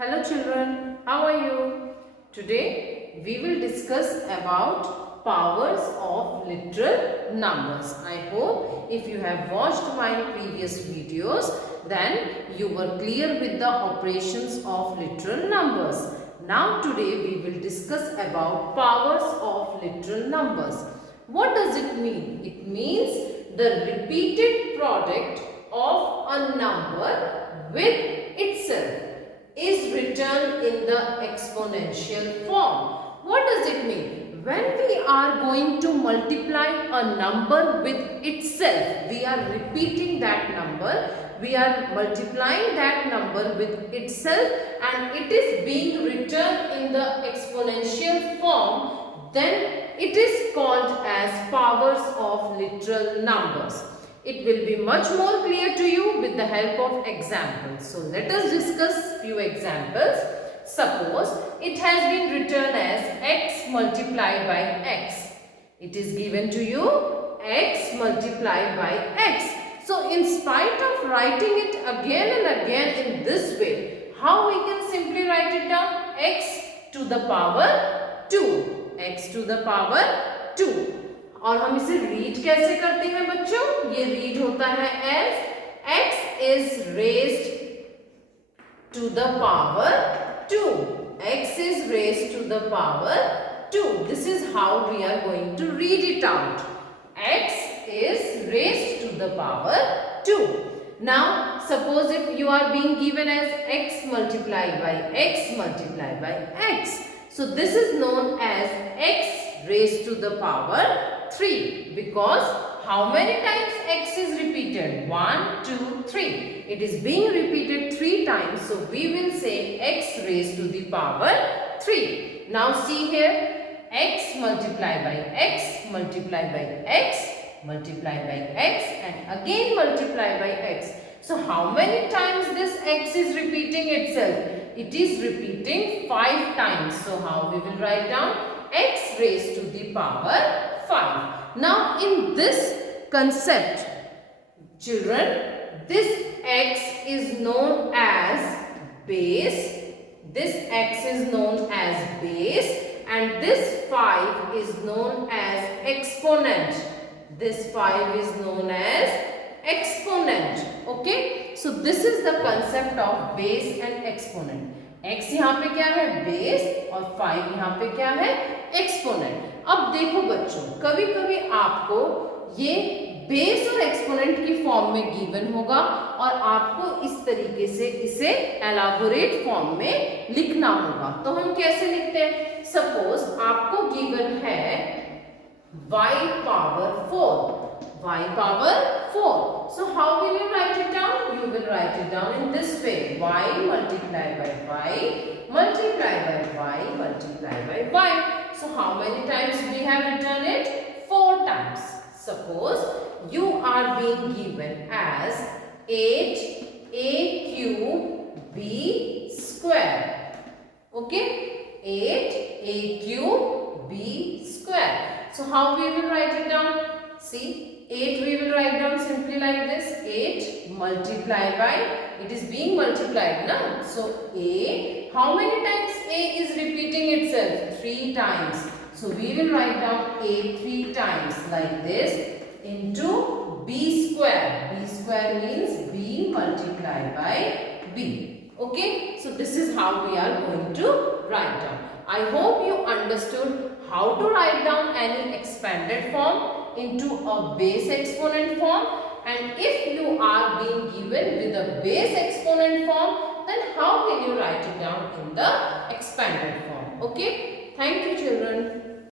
Hello children, how are you? Today we will discuss about powers of literal numbers. I hope if you have watched my previous videos, then you were clear with the operations of literal numbers. Now today we will discuss about powers of literal numbers. What does it mean? It means the repeated product of a number with itself is written in the exponential form. What does it mean? When we are going to multiply a number with itself, we are repeating that number, we are multiplying that number with itself and it is being written in the exponential form, then it is called as powers of literal numbers. It will be much more clear to you with the help of examples. So let us discuss few examples. Suppose it has been written as x multiplied by x. It is given to you x multiplied by x. So in spite of writing it again and again in this way, how we can simply write it down? X to the power 2. X to the power 2. और हम इसे read कैसे करते हैं बच्चों? ये read होता है as x is raised to the power 2. X is raised to the power 2. This is how we are going to read it out. X is raised to the power 2. Now, suppose if you are being given as x multiplied by x multiplied by x. So, this is known as x raised to the power 3, because how many times x is repeated? 1, 2, 3. It is being repeated 3 times. So we will say x raised to the power 3. Now see here, x multiplied by x multiplied by x multiplied by x and again multiplied by x. So how many times this x is repeating itself? It is repeating 5 times. So how we will write down? X raised to the power 5. Now in this concept, children, this x is known as base, this x is known as base and this 5 is known as exponent. This 5 is known as exponent. Okay, so this is the concept of base and exponent. x यहाँ पे क्या है? Base और 5 यहाँ पे क्या है? Exponent. अब देखो बच्चों, कभी कभी आपको ये बेस और एक्सपोनेंट की फॉर्म में गिवन होगा और आपको इस तरीके से इसे एलाबोरेट फॉर्म में लिखना होगा. तो हम कैसे लिखते हैं? सपोज आपको गिवन है y power 4. y power 4. So how will you write it down? You will write it down in this way. y multiplied by y multiplied by y multiplied by y. So how many times we have written it? 4 times. Suppose you are being given as 8a cube b square. Okay? 8a cube b square. So how we will write it down? See, 8 we will write down simply like this. 8 multiplied by, it is being multiplied now. So a, how many times a is repeating itself? 3 times. So we will write down a 3 times like this into b square. B square means b multiplied by b. Okay, so this is how we are going to write down. I hope you understood how to write down any expanded form into a base exponent form, and if you are being given with a base exponent form, then how can you write it down in the expanded form? Okay, thank you children.